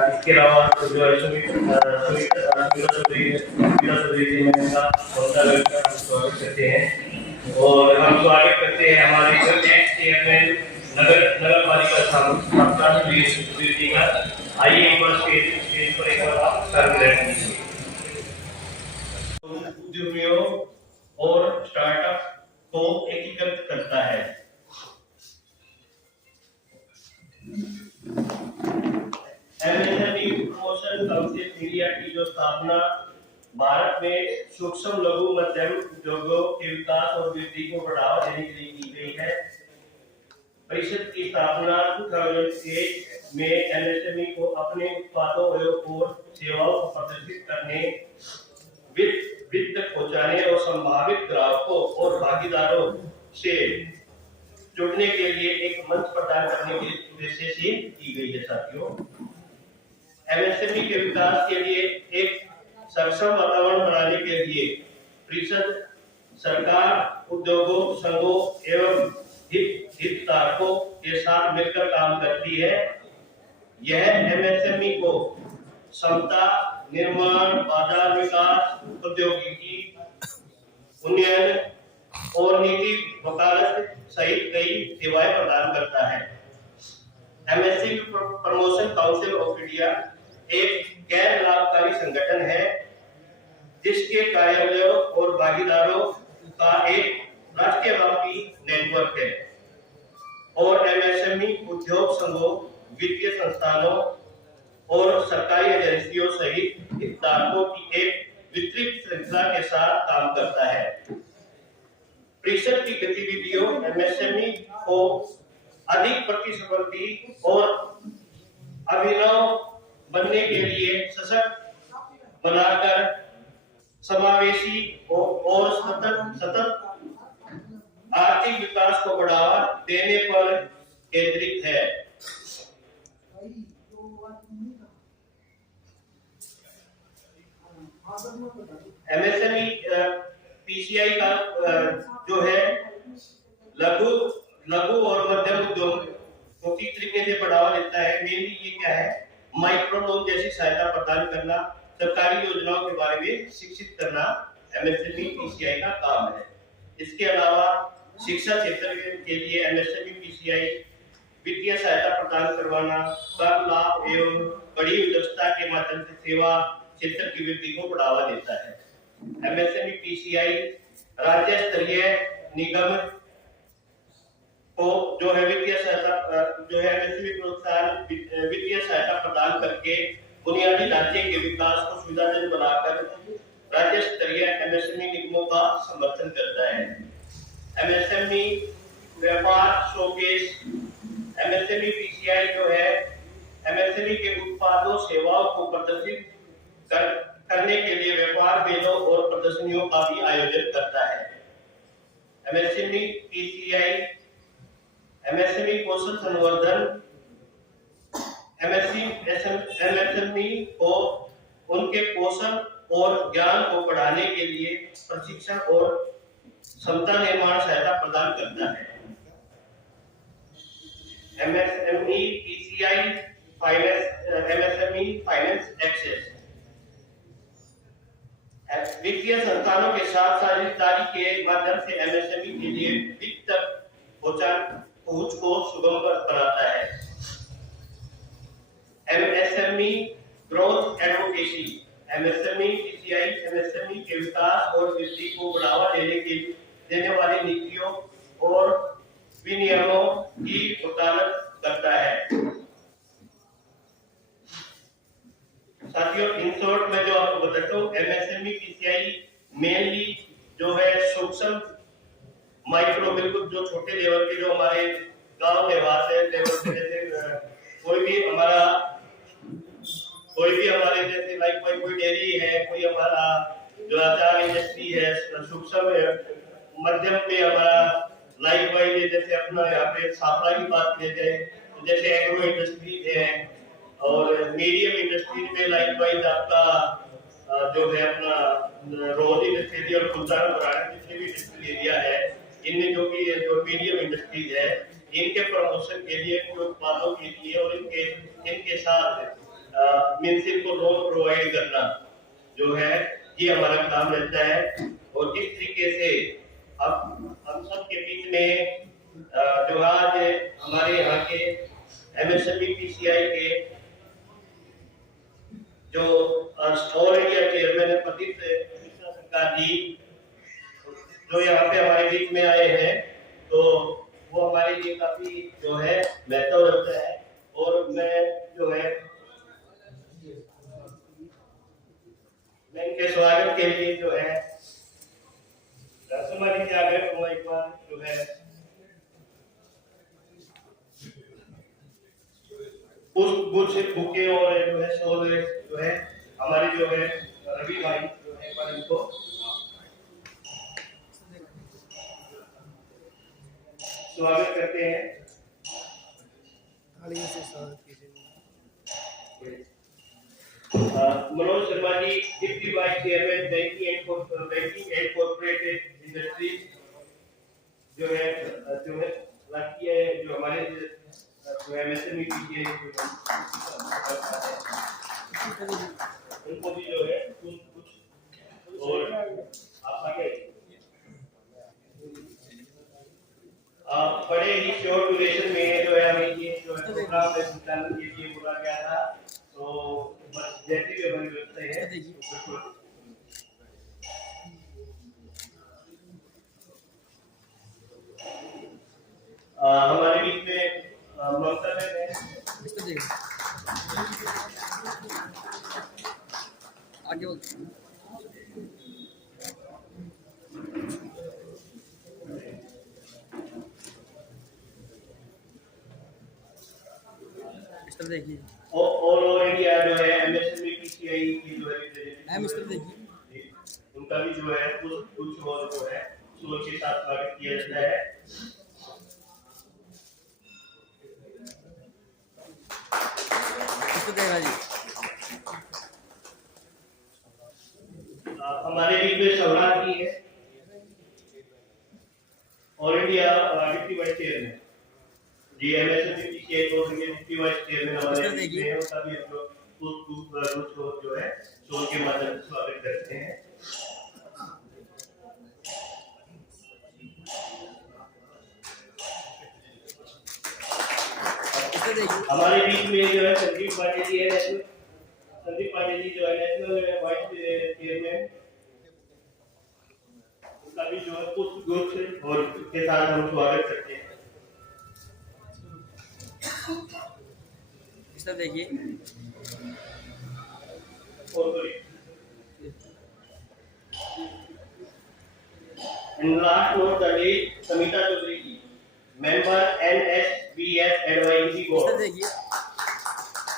इसके अलावा जो है सुनीता चौधरी जी मैं इनका स्वागत करते हैं और हम स्वागत करते हैं हमारे जो नेक्स्ट चेयरमैन नगर पालिका स्थापना जी का। आइए एक बार स्टेज पर एक बार आप सर्व ग्रहण कीजिए। उद्यमियों और स्टार्टअप को एकीकृत करता है। एमएसएमई प्रमोशन काउंसिल इंडिया की जो स्थापना भारत में सूक्ष्म लघु मध्यम उद्योगों के विकास और वृद्धि को बढ़ावा देने के लिए की गई है। परिषद की स्थापना 2008 में एमएसएमई को अपने उत्पादों और सेवाओं को प्रदर्शित करने, वित्त पहुंचाने और संभावित ग्राहकों और भागीदारों से जुड़ने के लिए एक मंच प्रदान करने के उद्देश्य से की गई है। साथियों, एमएसएमई के विकास के लिए एक सक्षम वातावरण बनाने के लिए परिषद सरकार, उद्योगों, संघों एवं हितधारकों के साथ मिलकर काम करती है। यह एमएसएमई को क्षमता निर्माण, बाजार विकास, प्रौद्योगिकी उन्नयन और नीति वकालत सहित कई सेवाएं प्रदान करता है। MSME promotion council of India एक गैर लाभकारी संगठन है जिसके कार्यालयों और भागीदारों का एक राष्ट्रव्यापी नेटवर्क है और एमएसएमई उद्योग संघों, वित्तीय संस्थानों और सरकारी एजेंसियों सहित हितधारकों की एक विस्तृत श्रृंखला के साथ काम करता है। परिषद की गतिविधियों एमएसएमई को अधिक प्रतिस्पर्धी और अभिनव बनने के लिए सशक्त बनाकर समावेशी और सतत आर्थिक विकास को बढ़ावा देने पर केंद्रित है। एमएसएमई पीसीआई का जो है लघु और मध्यम उद्योग को किस तरीके से बढ़ावा देता है। मेनली ये क्या है, माइक्रो लोन जैसी सहायता प्रदान करना, सरकारी योजनाओं के बारे में शिक्षित करना एमएसएमई पीसीआई का काम है। इसके अलावा शिक्षा क्षेत्र के लिए एमएसएमई पीसीआई वित्तीय सहायता प्रदान करवाना, कर लाभ एवं बड़ी व्यवस्था के माध्यम से सेवा क्षेत्र की वृद्धि को बढ़ावा देता है। एमएसएमई पीसीआई राज्य स्तरीय निगम को जो है वित्तीय एमएसएमई प्रोत्साहन वित्तीय सहायता प्रदान करके बुनियादी ढांचे के विकास को सुविधाजनक बनाकर राज्य स्तरीय एमएसएमई निगमों का समर्थन करता है। एमएसएमई व्यापार शोकेस एमएसएमई पीसीआई जो है एमएसएमई के उत्पादों सेवाओं को प्रदर्शित करने के लिए व्यापार मेलों और प्रदर्शनियों का भी आयोजन करता है। एमएसएमई पीसीआई एमएसएमई कौशल संवर्धन एमएसएमई को उनके कौशल और ज्ञान को बढ़ाने के लिए प्रशिक्षण और क्षमता निर्माण सहायता प्रदान करता है। MSME PCI MSME finance access वित्तीय संस्थानों के साथ साझेदारी के माध्यम से एमएसएमई के लिए वित्त पहुंच को सुगम बनाता है। MSME growth advocacy MSME PCI MSME के विकास और वृद्धि को बढ़ावा देने वाली नीतियों और विनियमों की वकालत करता है। साथियों, इन शॉर्ट में जो आपको बताता हूँ, एमएसएमई पीसीआई मेनली जो है सूक्ष्म माइक्रो, बिल्कुल जो छोटे लेवल के जो हमारे गांव निवास है लेवल के, जैसे कोई भी हमारे जैसे लाइक कोई डेयरी है, कोई हमारा जो आचार इंडस्ट्री है, सूक्ष्म मध्यम पे हमारा लाइक वाइज जैसे अपना यहाँ पे साफरा की बात की जाए तो जैसे एग्रो इंडस्ट्री है और मीडियम इंडस्ट्री में लाइक वाइज आपका जो है अपना रोज इंडस्ट्री और खुलदार पुराने जितने भी इंडस्ट्रियल एरिया है, इनमें जो मीडियम इंडस्ट्रीज है, इनके प्रमोशन के लिए, उत्पादों के लिए और इनके साथ म्यूनसिपल को लोन प्रोवाइड करना जो है ये हमारा काम रहता है। और जिस तरीके से हम सब के बीच में जो आज हमारे यहाँ के एमएसएमई पीसीआई के जो ऑल इंडिया चेयरमैन प्रदीप सरकार जी जो यहाँ पे हमारे बीच में आए हैं, तो वो हमारे लिए काफी जो है महत्व रखता है। और मैं जो है मैं इनके स्वागत के लिए जो है राष्ट्रपति से आग्रह करूंगा एक बार जो है पुष्प गुच्छ बुके और जो है शॉल जो है हमारे जो है रवि भाई जो है पर इनको स्वागत करते हैं। तालियों से स्वागत कीजिए। Manoj Sharma ji deputy vice chairman banking and corporate industries जो है राष्ट्रीय जो हमारे जो एमएसएमई की उनको भी जो है कुछ और आप आगे बड़े ही शॉर्ट ड्यूरेशन में जो है हमें ये जो है प्रोग्राम में संचालन के लिए बोला गया था, तो बस जैसे भी हमारी व्यवस्था है हमारे बीच में ममता है आगे बोल। देखिए और इंडिया जो है एमएसएमई पीसीआई की जो है मिस्टर देखिए उनका भी जो है कुछ और जो है सोच के साथ स्वागत किया जाता है। हमारे बीच में सौराज जी है और इंडिया डिप्टी वाइस चेयरमैन जी एमएसएमई पीसीआई को डिप्टी वाइस चेयरमैन हमारे बीच में उनका भी हम लोग जो है शोर के माध्यम से स्वागत करते हैं। हमारे बीच में जो है संदीप पाटिल जी है, संदीप पाटिल जी जो है नेशनल वाइस चेयरमैन, उनका भी जो है पुष्प गुच्छ और के साथ हम स्वागत करते हैं। इस तरह देखिए and last note the date Samita Chaudhary ji member NSBS advisory board देखिए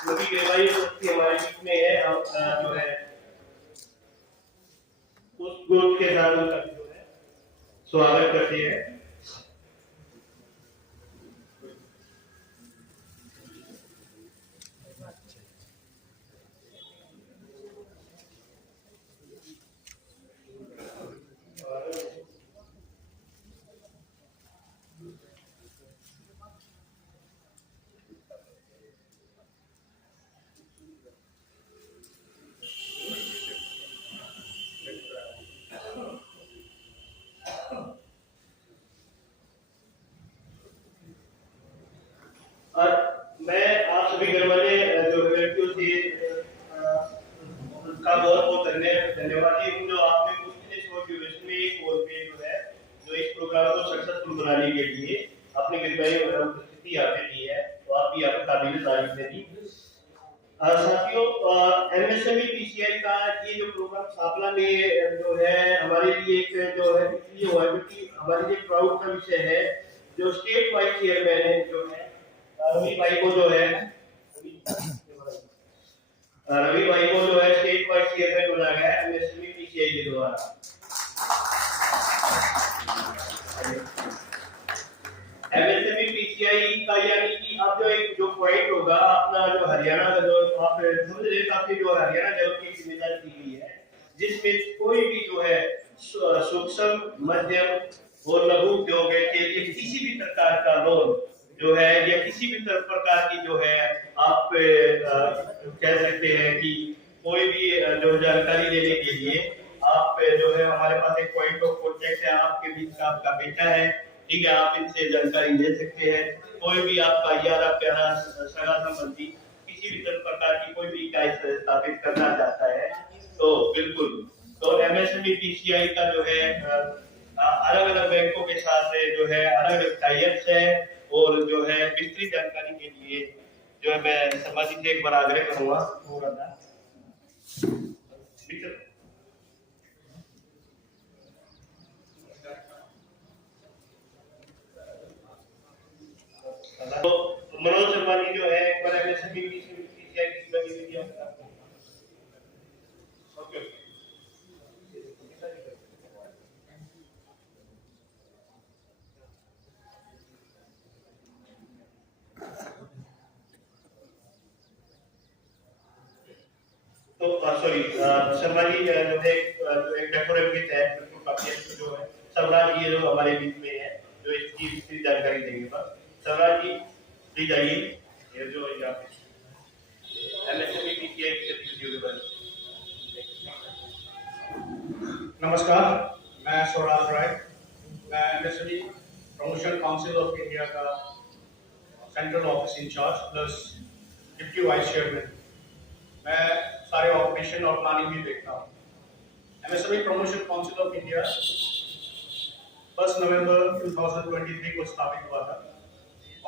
क्योंकि ग्रेवाई दोस्ती हमारे बीच में है, हम जो है उस ग्रुप के साथ उनका जो है स्वागत करते हैं। मैं आप सभी गणमान्य जो व्यक्तियों से का बहुत बहुत धन्यवादी हूँ जो आपने कुछ शॉर्ट ड्यूरेशन में एक और पे जो है जो इस प्रोग्राम को सक्सेसफुल बनाने के लिए अपनी गणमान्य उपस्थिति यहाँ पे दी है, तो आप भी आपको काबिल तारीफ में दी। साथियों एमएसएमई पीसीआई का ये जो प्रोग्राम सापला में जो है हमारे लिए एक जो है इसलिए हुआ क्योंकि हमारे लिए प्राउड का विषय है जो स्टेट वाइस चेयरमैन है जो है रवि भाई को जो है स्टेट वाइस चेयरमैन बनाया गया है एमएसएमई पीसीआई के द्वारा। एमएसएमई पीसीआई का यानी कि अब जो एक जो पॉइंट होगा अपना जो हरियाणा का जो आप समझ रहे काफी जो हरियाणा लेवल की जिम्मेदारी दी गई है जिसमें कोई भी जो है सूक्ष्म मध्यम और लघु उद्योग के लिए किसी भी प्रकार का लोन जो है या किसी भी प्रकार की जो है आप कह सकते हैं कि कोई भी जो जानकारी लेने के लिए आप जो है हमारे पास एक पॉइंट ऑफ कॉन्टेक्ट है, आपके बीच का आपका बेटा है, ठीक है, आप इनसे जानकारी ले सकते हैं। कोई भी आपका यारा प्यारा सगा संबंधी किसी भी प्रकार की कोई भी इकाई स्थापित करना चाहता है तो बिल्कुल, तो एमएसएमई पीसीआई का जो है अलग अलग बैंकों के साथ जो है अलग अलग टाइप्स है, और जो है विस्तृत जानकारी के लिए जो है मैं समाजी से एक बार आग्रह करूंगा। तो मनोज शर्मा जी जो है एक बार एमएसएमई पीसीआई की गतिविधियां बताते हैं। ओके तो सॉरी शर्मा जी जो है एक डेकोरेट के तहत बिल्कुल काफी अच्छा जो है सवराज जी जो हमारे बीच में है जो इसकी विस्तृत जानकारी देंगे। बस सवराज जी प्लीज आइए, ये जो यहाँ पे एमएसएमई पीसीआई की गतिविधियों के बारे में। नमस्कार, मैं स्वराज राय, मैं MSME promotion council of India का central office in charge plus deputy vice chairman. मैं सारे ऑपरेशन और प्लानिंग भी देखता हूँ। MSME promotion council of India 1 नवंबर 2023 को स्थापित हुआ था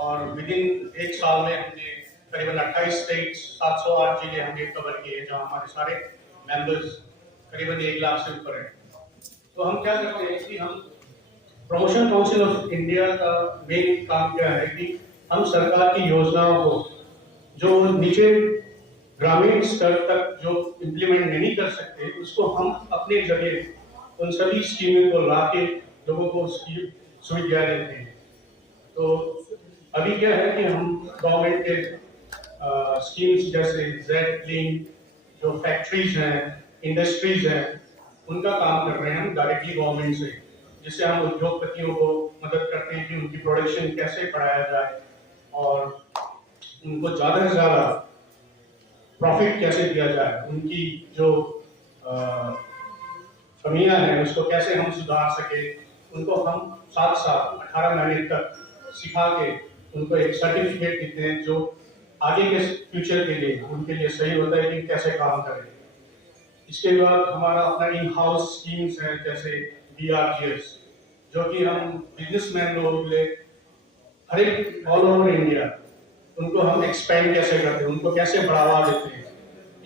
और विदिन एक साल में हमने करीबन 28 स्टेट्स 708 जिले हमने कवर किए, जहाँ हमारे सारे मेंबर्स करीबन 1 लाख से ऊपर हैं। तो हम क्या करते हैं कि हम प्रमोशन काउंसिल ऑफ इंडिया का मेन काम क्या है कि हम सरकार की योजनाओं को जो नीचे ग्रामीण स्तर तक जो इम्प्लीमेंट नहीं कर सकते उसको हम अपने जगह उन सभी स्कीमों को लाके लोगों को उसकी सुविधा देते हैं। तो अभी क्या है कि हम गवर्नमेंट के स्कीम्स जैसे जेड क्लीन जो फैक्ट्रीज हैं, इंडस्ट्रीज हैं, उनका काम कर रहे हैं हम डायरेक्टली गवर्नमेंट से, जिससे हम उद्योगपतियों को मदद करते हैं कि उनकी प्रोडक्शन कैसे बढ़ाया जाए और उनको ज़्यादा से ज़्यादा प्रॉफिट कैसे दिया जाए, उनकी जो कमियां हैं उसको कैसे हम सुधार सके। उनको हम साथ साथ 18 महीने तक सिखा के उनको एक सर्टिफिकेट देते हैं जो आगे के फ्यूचर के लिए उनके लिए सही होता है कि कैसे काम करें। इसके बाद हमारा अपना इन हाउस स्कीम्स है जैसे BRGS, जो कि हम बिजनेसमैन लोगों के लिए हर एक ऑल ओवर इंडिया उनको हम एक्सपेंड कैसे करते हैं, उनको कैसे बढ़ावा देते हैं।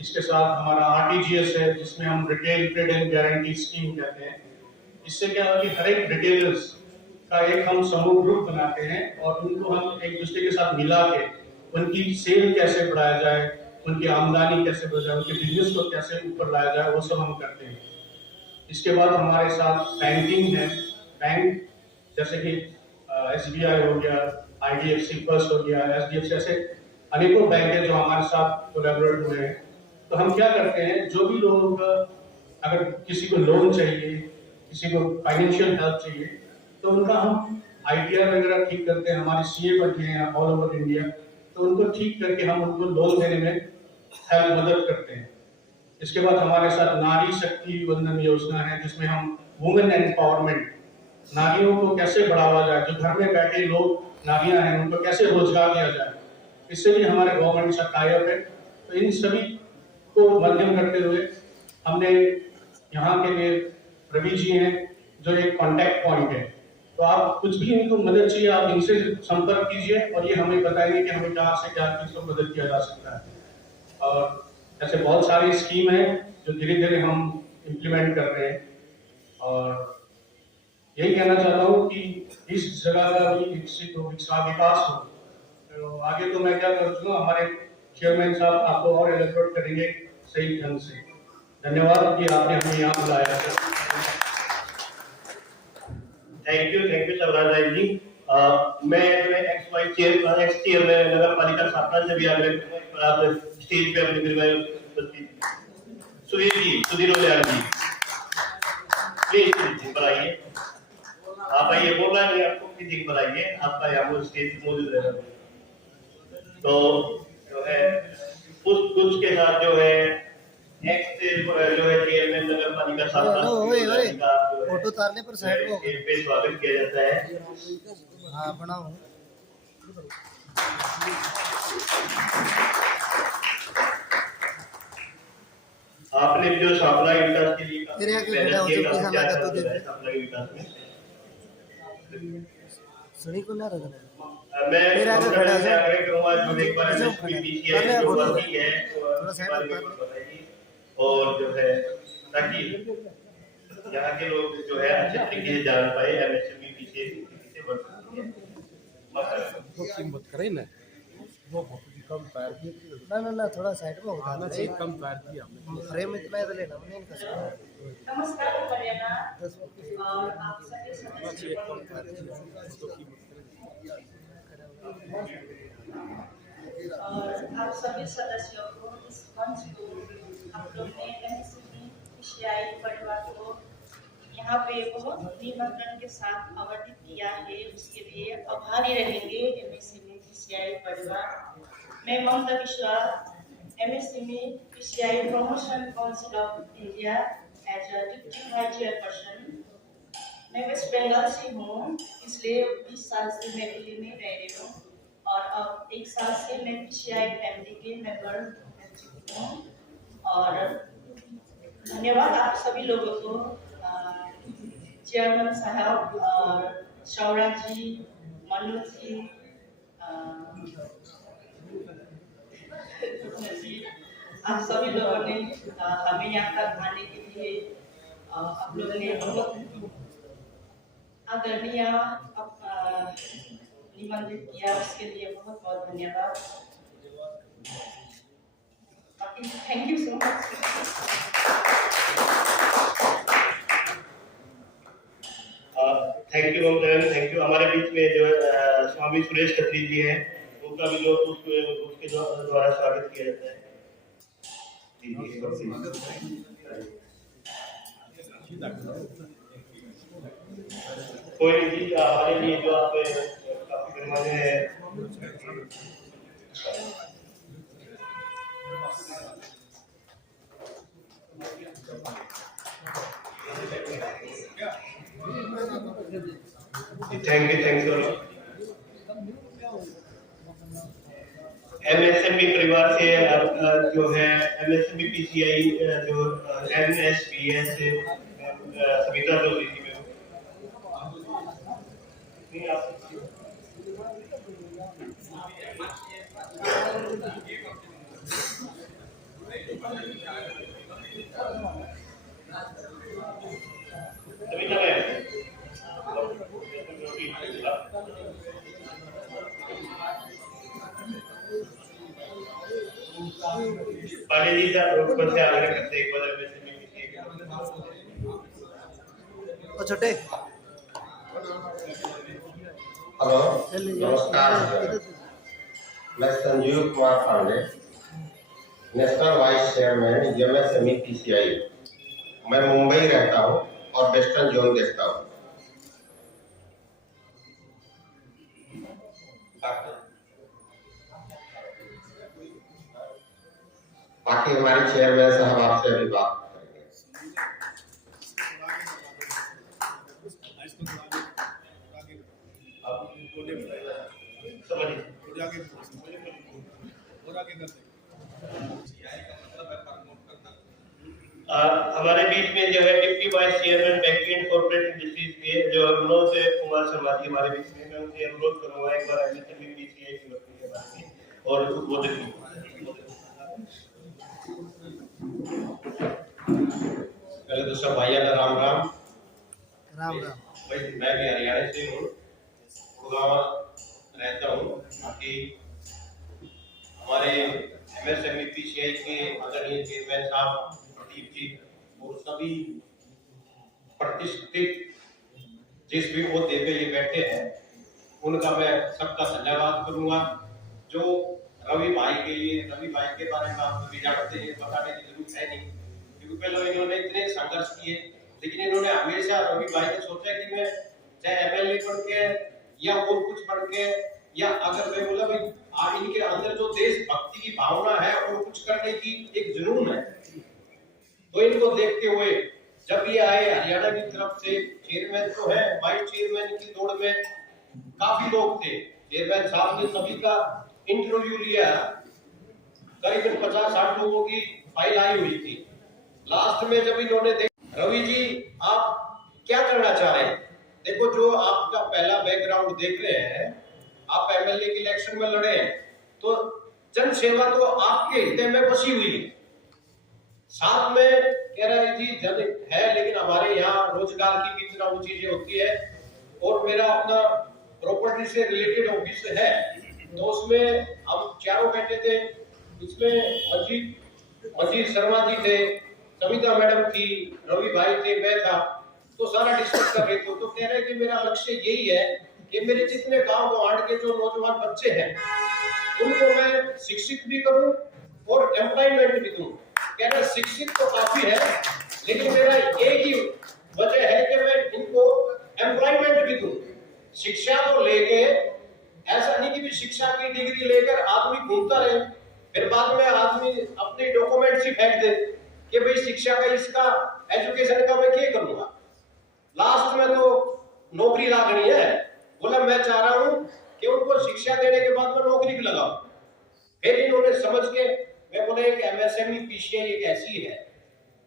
इसके साथ हमारा RTGS है जिसमें हम retail trade and guarantee scheme कहते हैं। इससे क्या है कि हर एक रिटेलर्स का एक हम समूह ग्रुप बनाते हैं और उनको हम एक दूसरे के साथ मिला के उनकी सेल कैसे बढ़ाया जाए, उनकी आमदनी कैसे बढ़ाया जाए, उनके बिजनेस को कैसे ऊपर लाया जाए, वो सब हम करते हैं। इसके बाद हमारे साथ बैंकिंग है, बैंक जैसे कि SBI हो गया, IDFC फर्स्ट हो गया, HDFC, ऐसे अनेकों बैंक है जो हमारे साथ कोलैबोरेट हुए हैं। तो हम क्या करते हैं, जो भी लोगों का अगर किसी को लोन चाहिए, किसी को फाइनेंशियल हेल्प चाहिए, तो उनका हम आइडिया वगैरह ठीक करते हैं। हमारे CA बने हैं ऑल ओवर इंडिया, तो उनको ठीक करके हम उनको लोन देने में हेल्प मदद करते हैं। इसके बाद हमारे साथ नारी शक्ति वंदन योजना है जिसमें हम वुमेन एम्पावरमेंट, नारियों को कैसे बढ़ावा जाए, जो घर में बैठे लोग नारियां हैं उनको कैसे रोजगार दिया जाए, इससे भी हमारे गवर्नमेंट से टाई-अप है। तो इन सभी को मध्यम करते हुए हमने यहाँ के लिए रवि जी हैं जो एक कांटेक्ट पॉइंट है, तो आप कुछ भी इनको मदद चाहिए आप इनसे संपर्क कीजिए और ये हमें बताएंगे कि हमें कहाँ से क्या किसको मदद किया जा सकता है। और ऐसे बहुत सारी स्कीम है जो धीरे धीरे हम इम्प्लीमेंट कर रहे हैं और यही कहना चाहता हूँ कि इस जगह का भी विकसित हो, विकास हो। तो आगे तो मैं क्या करूँगा, हमारे चेयरमैन साहब आपको और एलेबोरेट करेंगे सही ढंग से। धन्यवाद कि आपने हमें यहाँ बुलाया। Thank you Swaraj Rai ji. मैं एक्स चेयरमैन नगर पालिका स्थापना से भी आग्रह करूंगा, आप स्टेज पे अपने उपस्थित सुधीर ओलियाल जी प्लीज ऊपर आइए। आप आइए, बोल रहा है आपको। मीटिंग बनाइए, आपका यहाँ स्टेज मौजूद रहेगा। तो जो है कुछ के साथ जो है नेक्स्ट जो है चेयरमैन नगर पालिका का फोटो उतारने पर साइड को स्टेज पे स्वागत किया जाता है। हाँ बनाओ। आपने जो सापला के विकास के लिए तेरे आगे मेहनत खड़ा हो, की, चुप्पी काफी सामने अच्छा का तो होता है दे। सापला के विकास में। सुनी को ना रखना। मैं तेरे आगे खड़ा है। आग्रह करूंगा जो एक बार MSPPCI जो वर्किंग है थोड़ा उसके साइड बारे में पर कुछ बताइए, और जो है ताकि यहाँ के लोग जो है अच्छे तरीके से जान पाए MSPPCI किसे वर्क करती है। तो कीमत करे ना, वो बहुत कम पैर की ना थोड़ा साइड में उतारना आना चाहिए, कम पैर की हमने फ्रेम इतना इधर लेना मैंने इनका नमस्कार मर्यादा और आप सभी आना सदस्य चाहिए, कम पैर की तो कीमत और आप सभी सदस्यों को इस मंच को आप लोग ने MSPPCI परिवार को यहाँ पे बहुत निमंत्रण के साथ आवर्तित किया है, उसके लिए आभारी रहेंगे MSPPCI परिवार। मैं Mamata Biswas MSPPCI promotion council of India as a deputy vice chairperson. मैं वेस्ट बंगाल से हूँ, पिछले 20 साल से मैं दिल्ली में रह रही हूँ और अब 1 साल से मैं PCI फैमिली के मेंबर बन चुकी हूँ। और धन्यवाद आप सभी लोगों को, चेयरमैन साहब और शौरा जी, मनु जी, आप सभी लोगों ने हमें यहाँ तक आने के लिए आप लोगों ने बहुत आदरणीय निमंत्रित किया, उसके लिए बहुत बहुत धन्यवाद। Thank you so much. Thank you ma'am, thank you. हमारे बीच में जो स्वामी सुरेश खत्री जी हैं, उनका भी लोग उसके द्वारा स्वागत किया जाता है। कोई भी हमारे लिए जो आप काफी गणमान्य है। थैंक यू MSME परिवार से जो है MSPPCI जो NSPS सविता चौधरी जी में पालीजा ऊपर से आगे करते एक बार ओ छोटे हेलो नमस्कार, मैं Sanjeev Kumar Pandey, national vice chairman MSPPCI। मैं मुंबई रहता हूं और वेस्टर्न जोन देखता हूं। बाकी हमारे चेयरमैन साहब आपसे अभी बात करेंगे। हमारे बीच में जो है deputy vice chairman banking and corporate industries के जो अनुरोध कुमार शर्मा जी हमारे बीच में, मैं उनसे अनुरोध करूंगा एक बार MSPPCI की वर्किंग के बारे में और उद्बोधन की। पहले तो सब भाइयों का राम राम। राम राम। मैं भी हरियाणा से हूँ, गुड़गांव रहता हूँ। बाकी हमारे MSPPCI के आदरणीय चेयरमैन साहब प्रदीप जी और सभी प्रतिष्ठित जिस भी ओहदे पे ये बैठे हैं, उनका मैं सबका धन्यवाद करूंगा। जो रवि भाई के बारे में आप सभी जानते हैं, बताने की जरूरत है नहीं, क्योंकि पहले इन्होंने इतने संघर्ष किए, लेकिन इन्होंने हमेशा रवि भाई ने सोचा कि मैं चाहे MLA बन के या और कुछ बढ़ के, या अगर मैं बोला भाई इनके अंदर जो देशभक्ति की भावना है और कुछ करने की एक जुनून है, तो इनको देखते हुए जब ये आए हरियाणा की तरफ से, चेयरमैन तो है, वाइस चेयरमैन की दौड़ में काफी लोग थे। चेयरमैन साहब ने सभी का इंटरव्यू लिया, करीबन 50-60 लोगों की फाइल आई हुई थी। लास्ट में जब इन्होंने रवि जी आप क्या करना चाह रहे हैं, देखो जो आपका पहला बैकग्राउंड देख रहे हैं, आप एमएलए के इलेक्शन में लड़े हैं, तो जन सेवा तो आपके हृदय में बसी हुई है। साथ में कह रही थी जन है, लेकिन हमारे यहाँ रोजगार की भी तरह वो चीजें होती है, और मेरा अपना प्रॉपर्टी से रिलेटेड ऑफिस है, तो उसमें हम चारों बैठे थे। इसमें अजीत शर्मा जी थे, सविता मैडम थी, रवि भाई थे, मैं था, तो सारा डिस्कस कर रहे थे। तो कह रहे कि मेरा लक्ष्य यही है कि मेरे जितने गांव गंवाड़ के जो नौजवान बच्चे हैं उनको मैं शिक्षित भी करूं और एम्प्लॉयमेंट भी दूं। कह रहे शिक्षित तो काफी है, लेकिन मेरा एक ही वजह है कि मैं इनको एम्प्लॉयमेंट भी दूं। शिक्षा को लेके ऐसा नहीं कि भी शिक्षा की डिग्री लेकर आदमी घूमता रहे, फिर बाद में आदमी अपने डॉक्यूमेंट्स ही फेंक दे कि भाई शिक्षा का, इसका एजुकेशन का मैं क्या करूंगा, लास्ट में तो नौकरी लागनी है। बोला मैं चाह रहा हूं कि उनको शिक्षा देने के बाद में नौकरी भी लगाऊं। फिर इन्होंने समझ के, मैं बोला एक एमएसएमई पीसीआई एक ऐसी है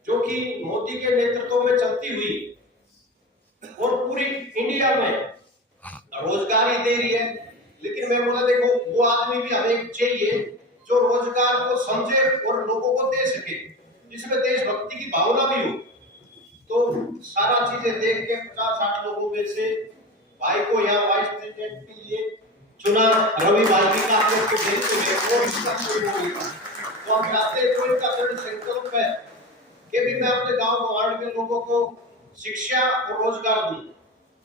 जो कि मोदी के नेतृत्व में चलती हुई और पूरी इंडिया में रोजगार ही दे रही है। लेकिन मैं बोला देखो वो आदमी भी हमें चाहिए जो रोजगार को समझे और लोगों को दे सके, जिसमें देशभक्ति की भावना भी हो। तो सारा चीजें देख के 50-60 लोगों में से भाई को यहाँ वाइस प्रेसिडेंट के लिए चुना। रवि भाई की काफी को भेजते हुए और इसका कोई नहीं, तो हम चाहते हैं कोई का दृढ़ संकल्प है कि भी मैं अपने गांव गंवाड़ के लोगों को शिक्षा और रोजगार दूं।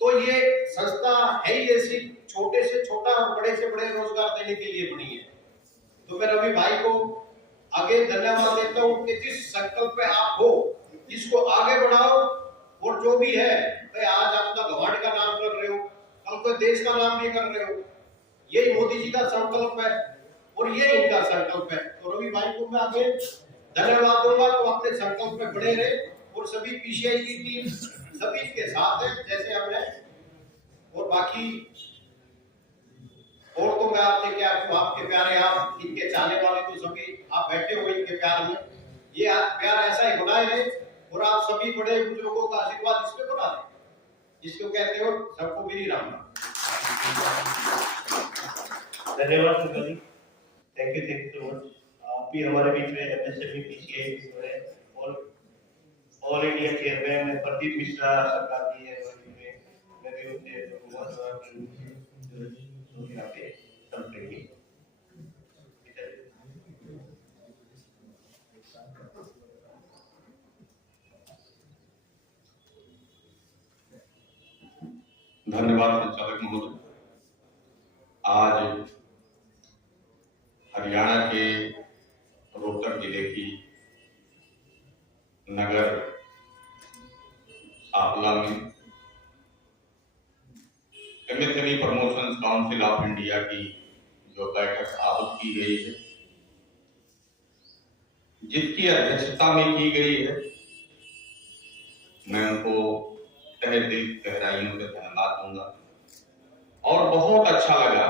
तो ये संस्था है ही ऐसी, छोटे से छोटा और बड़े से बड़े रोजगार देने के लिए बनी है। तो मैं रवि भाई को आगे धन्यवाद देता हूँ कि जिस संकल्प पे आप हो इसको आगे बढ़ाओ, और जो भी है भाई आज अपना गंवाड़ का नाम कर रहे हो, कल को देश का नाम भी कर रहे हो, यही मोदी जी का संकल्प है और ये इनका संकल्प है। तो रवि भाई को मैं आगे धन्यवाद दूंगा, तो अपने संकल्प पे बड़े रहे, और सभी पीसीआई की टीम सभी के साथ है जैसे हमने, और बाकी और तो मैं आपसे क्या कहूं, आपके प्यारे, आप इनके चाहने वाले तो सभी आप बैठे हुए इनके प्यार में, ये प्यार ऐसा ही बनाए रहे, और आप सभी बड़े बुजुर्गों का आशीर्वाद इस पे बना रहे, जिसको कहते हो सबको मेरी राम। धन्यवाद सुखा जी, थैंक यू सो मच। आप भी हमारे बीच में एमएसएमई पीसीआई और all India chairman Pradeep Mishra सरकार जी है, मैं भी उनसे समझेंगे। धन्यवाद संचालक महोदय। आज हरियाणा के रोहतक जिले की नगर सापला में MSME promotion council of India की जो बैठक आहूत की गई है, जिसकी अध्यक्षता में की गई है, मैं उनको तहे दिल गहराइयों से धन्यवाद दूंगा। और बहुत अच्छा लगा,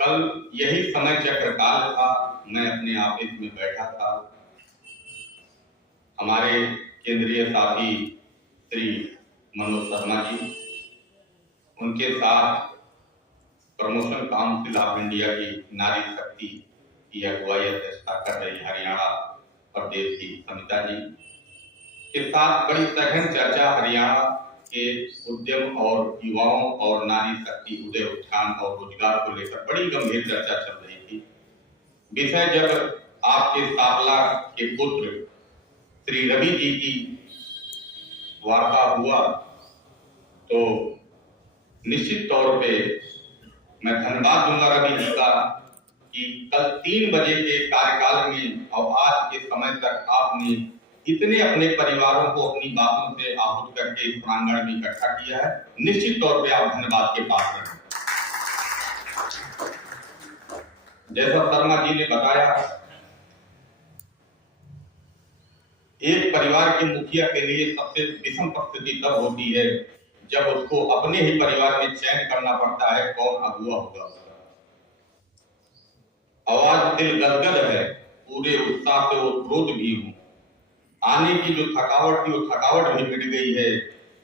कल यही समय चक्रकाल था, मैं अपने ऑफिस में बैठा था, हमारे केंद्रीय साथी श्री मनोज शर्मा जी, उनके साथ प्रमोशन काउंसिल ऑफ इंडिया की नारी शक्ति की अगुवाई अध्यक्षता कर रही हरियाणा प्रदेश की समिता जी के साथ बड़ी सघन चर्चा हरियाणा के उद्यम और युवाओं और नारी शक्ति उदय उत्थान और रोजगार को लेकर बड़ी गंभीर चर्चा चल रही थी। विषय जब आपके सापला के पुत्र श्री रवि जी की वार्ता हुआ तो निश्चित तौर पे मैं धन्यवाद दूंगा रवि जी का कि कल 3 बजे के कार्यकाल में और आज के समय तक आपने इतने अपने परिवारों को अपनी बातों से आहूत करके इस प्रांगण में इकट्ठा किया है, निश्चित तौर पे आप धन्यवाद के पात्र हैं। जैसा शर्मा जी ने बताया, एक परिवार के मुखिया के लिए सबसे विषम परिस्थिति तब होती है जब उसको अपने ही परिवार में चयन करना पड़ता है कौन अगुआ होगा उसका। आवाज दिल गदगद है, पूरे उत्साह से ओतप्रोत भी हूं। आने की जो थकावट थी वो थकावट भी मिट गई है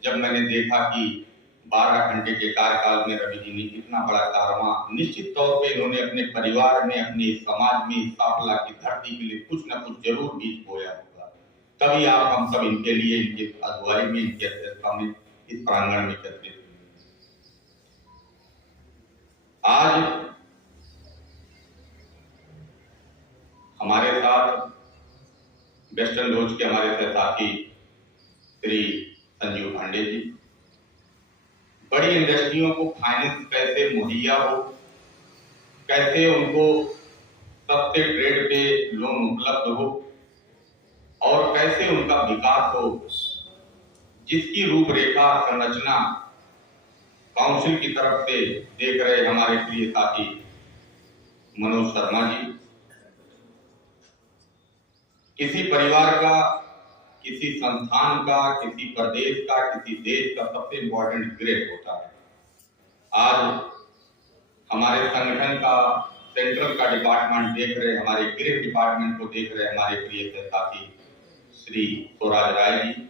जब मैंने देखा कि 12 घंटे के कार्यकाल में रवि जी ने इतना बड़ा कारवां, निश्चित तौर पे इन्होंने अपने परिवार में, अपने समाज में, सांपला की धरती के लिए कुछ न कुछ जरूर बीज बोया होगा। तभी आप हम सब इनके लिए, इनके अगुवाई में, इनकी अध्यक्षता में इस प्रांगण में एकत्रित हुए। आज हमारे साथ वेस्टर्न रोज के हमारे सहसाथी श्री संजीव पांडे जी, बड़ी इंडस्ट्रियों को फाइनेंस कैसे मुहैया हो, कैसे उनको सस्ते ट्रेड पे लोन उपलब्ध हो और कैसे उनका विकास हो, जिसकी रूपरेखा संरचना काउंसिल की तरफ से देख रहे हमारे प्रिय साथी मनोज शर्मा जी। किसी परिवार का, किसी संस्थान का, किसी प्रदेश का, किसी देश का सबसे इंपॉर्टेंट गृह होता है। आज हमारे संगठन का, सेंट्रल का डिपार्टमेंट देख रहे, हमारे गृह डिपार्टमेंट को देख रहे हमारे प्रिय साथी श्री स्वराज राय जी।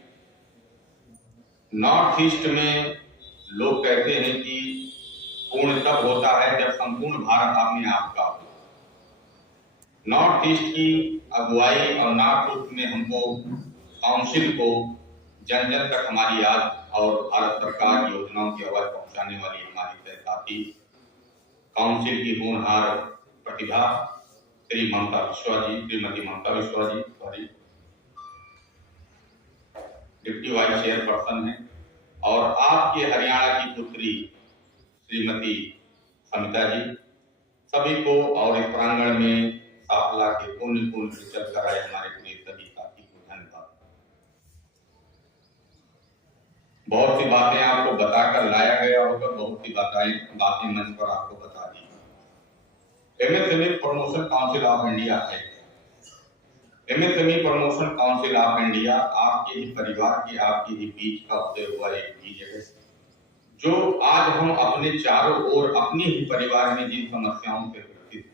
नॉर्थ ईस्ट में लोग कहते हैं कि पूर्ण तब होता है जब संपूर्ण भारत अपने आप का हो। नॉर्थ ईस्ट की अगुवाई और नॉर्थ ईस्ट में हमको काउंसिल को जन जन तक हमारी याद और भारत सरकार की योजनाओं की आवाज पहुंचाने वाली हमारी सहसाथी काउंसिल की होनहार प्रतिभा श्रीमती ममता विश्वा जी डिप्टी वाइस चेयरपर्सन है, और आपके हरियाणा की पुत्री श्रीमती समिता जी, सभी को और इस प्रांगण में सांपला के कोने कोने से चलकर आए हमारे प्रिय सभी साथी को धन्यवाद। बहुत सी बातें आपको बताकर लाया गया होगा, बहुत सी बातें मंच पर आपको बता दी। MSME promotion council of India है। MSME promotion council of India आपके ही परिवार के, आपके ही बीच का उदय हुआ एक बीज है, जो आज हम अपने चारों ओर अपने ही परिवार में जिन समस्याओं से ग्रसित हैं,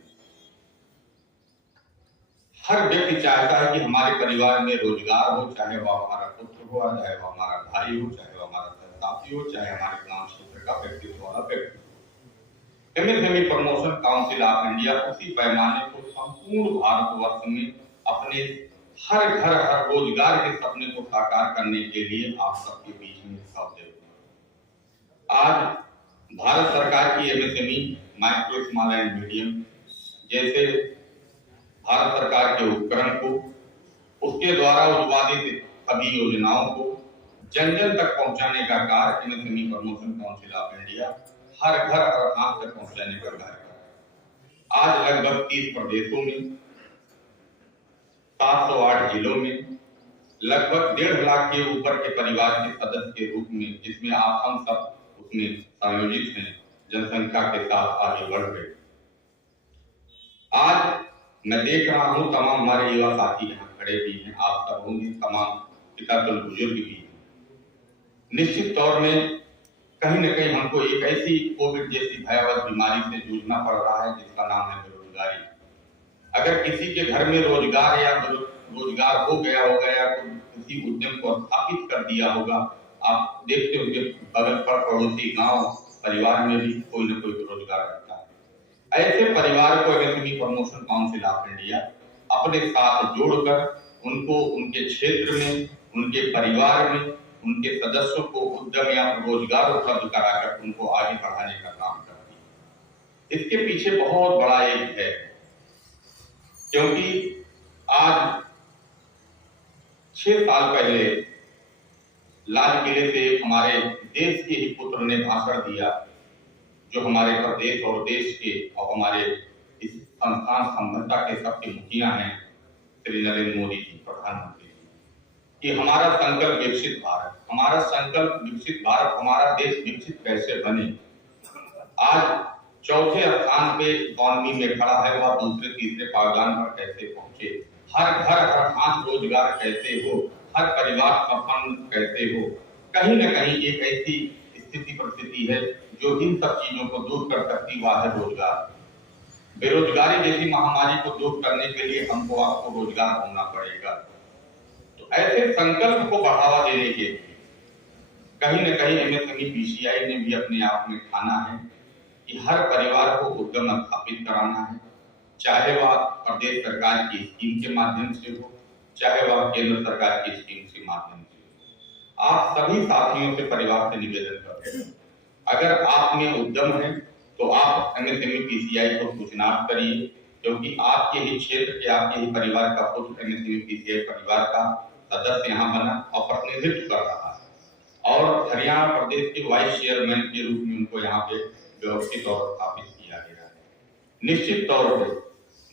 हर व्यक्ति चाहता है कि हमारे परिवार में रोजगार हो, चाहे वह हमारा पुत्र हो, चाहे वह हमारा भाई हो, चाहे वह हमारा सहसाथी हो, चाहे हमारे गांव क्षेत्र का व्यक्तित्व वाला व्यक्ति। MSME promotion council of India उसी पैमाने को संपूर्ण भारतवर्ष में अपने हर घर, हर रोजगार के सपने को साकार करने के लिए आप सबके बीच में आज भारत सरकार की MSME, micro, small and medium जैसे भारत सरकार के उपक्रम को, उसके द्वारा उत्पादित सभी योजनाओं को जन जन तक पहुंचाने का कार्य MSME promotion council of India हर घर, हर आंख तक पहुंचाने का कार्य कर रहा है। आज लगभग 30 प्रदेशों में, 708 जिलों में लगभग 1.5 लाख के ऊपर के परिवार के सदस्य के रूप में, जिसमें आप हम सब उसमें संयोजित हैं, जनसंख्या के साथ आगे बढ़ गए। आज मैं देख रहा हूं तमाम हमारे युवा साथी यहाँ खड़े भी हैं, आप सब होंगे, तमाम पितातुल बुजुर्ग भी हैं। निश्चित तौर में कहीं न कहीं हमको एक ऐसी कोविड जैसी भयावह बीमारी से जूझना पड़ रहा है जिसका नाम है बेरोजगारी। अगर किसी के घर में रोजगार या रोजगार हो गया या तो किसी उद्यम को स्थापित कर दिया होगा, आप देखते होंगे बगल पर पड़ोसी गांव परिवार में भी कोई न कोई रोजगार करता है। ऐसे परिवार को MSME promotion council of India अपने साथ जोड़कर उनको उनके क्षेत्र में, उनके परिवार में, उनके सदस्यों को उद्यम या रोजगार उपलब्ध कराकर उनको आगे बढ़ाने का काम करती है। इसके पीछे बहुत बड़ा एक है, क्योंकि आज 6 साल पहले लाल किले से हमारे देश के ही पुत्र ने भाषण दिया, जो हमारे प्रदेश और देश के और हमारे इस संस्थान संबंधता के सबके मुखिया हैं, श्री नरेंद्र मोदी जी, प्रधानमंत्री जी। कि हमारा संकल्प विकसित भारत, हमारा संकल्प विकसित भारत, हमारा देश विकसित कैसे बने। आज चौथे स्थान पे इकोनॉमी में खड़ा है, वह दूसरे तीसरे पायदान पर कैसे पहुंचे। हर घर हर हाथ रोजगार कैसे हो, हर परिवार संपन्न कैसे हो। कहीं न कहीं एक ऐसी स्थिति परिस्थिति है जो इन सब चीजों को दूर कर सकती, वह है रोजगार। बेरोजगारी जैसी महामारी को दूर करने के लिए हमको आपको रोजगार होना पड़ेगा। तो ऐसे संकल्प को बढ़ावा देने के लिए कहीं न कहीं एमएसएमई पीसीआई ने भी अपने आप में ठाना है कि हर परिवार को उद्यम स्थापित कराना है, चाहे वह प्रदेश सरकार की स्कीम के माध्यम से हो, चाहे वह केंद्र सरकार की स्कीम के माध्यम से हो। आप सभी साथियों से परिवार से निवेदन करते हैं, अगर आप में उद्यम है तो आप एमएसएमई पीसीआई को सूचना करिए, क्योंकि आपके ही क्षेत्र के, आपके ही परिवार का पुत्र एमएसएमई पीसीआई परिवार का सदस्य यहाँ बना और प्रतिनिधित्व कर रहा है और हरियाणा प्रदेश के वाइस चेयरमैन के रूप में उनको यहाँ पे व्यवस्थित और स्थापित किया गया है। निश्चित तौर पे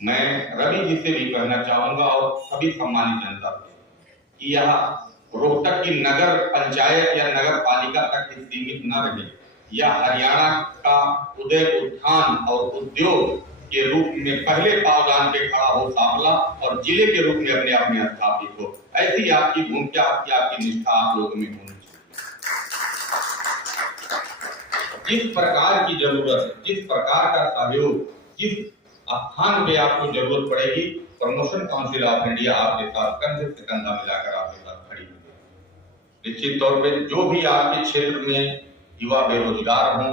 मैं रवि जी से भी कहना चाहूंगा और सभी सम्मानित जनता से कि यह रोहतक की नगर पंचायत या नगर पालिका तक ही सीमित न रहे, यह हरियाणा का उदय, उत्थान और उद्योग के रूप में पहले पावदान पे खड़ा हो सांपला और जिले के रूप में अपने आप में स्थापित हो। ऐसी आपकी भूमिका, आपकी निष्ठा आप लोगों में होनी चाहिए। जिस प्रकार की जरूरत, जिस प्रकार का सहयोग, जिस स्थान पे आपको जरूरत पड़ेगी, प्रमोशन काउंसिल ऑफ इंडिया आपके साथ कंधे से कंधा मिलाकर आपके साथ खड़ी होगी। निश्चित तौर पे जो भी आपके क्षेत्र में युवा बेरोजगार हों,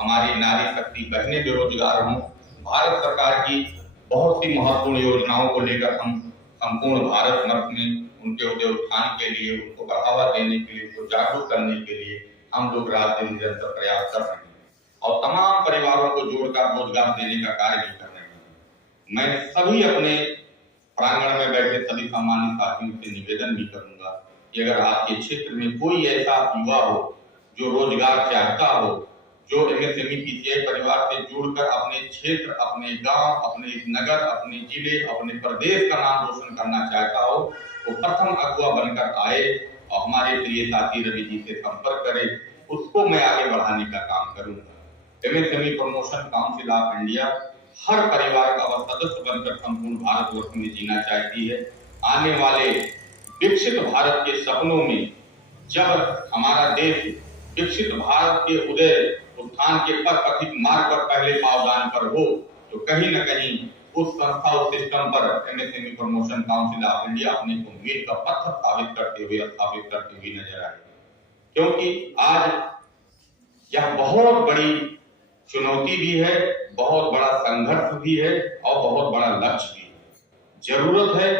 हमारी नारी शक्ति बहनें बेरोजगार हों, भारत सरकार की बहुत सी महत्वपूर्ण योजनाओं को लेकर हम संपूर्ण भारत वर्ष में उनके उदय उत्थान के लिए, उनको बढ़ावा देने के लिए, उनको जागरूक करने के लिए हम लोग रात दिन निरंतर प्रयास कर रहे हैं और तमाम परिवारों को जोड़कर रोजगार देने का कार्य भी कर रहे हैं। मैं सभी अपने प्रांगण में बैठे सभी सम्मानित साथियों से निवेदन भी करूंगा कि अगर आपके क्षेत्र में कोई ऐसा युवा हो जो रोजगार चाहता हो, जो एमएसएमई पीसीआई परिवार से जुड़कर अपने क्षेत्र, अपने गांव, अपने नगर, अपने जिले, अपने प्रदेश का नाम रोशन करना चाहता हो, वो प्रथम अगुवा बनकर आए और हमारे प्रिय साथी रवि जी से संपर्क करे, उसको मैं आगे बढ़ाने का काम करूंगा। MSME promotion council of India हर परिवार का सदस्य बनकर संपूर्ण भारतवर्ष में जीना चाहती है। आने वाले विकसित भारत के सपनों में जब हमारा देश विकसित भारत के उदय उत्थान के पथित मार्ग पर पहले पावदान पर हो, तो कहीं न कहीं उस संस्था, उस सिस्टम पर MSME promotion council of India अपने को मील का पत्थर स्थापित करते हुए नजर आए। क्योंकि आज यह बहुत बड़ी चुनौती भी है, बहुत बड़ा संघर्ष भी है और बहुत बड़ा लक्ष्य भी है। जरूरत है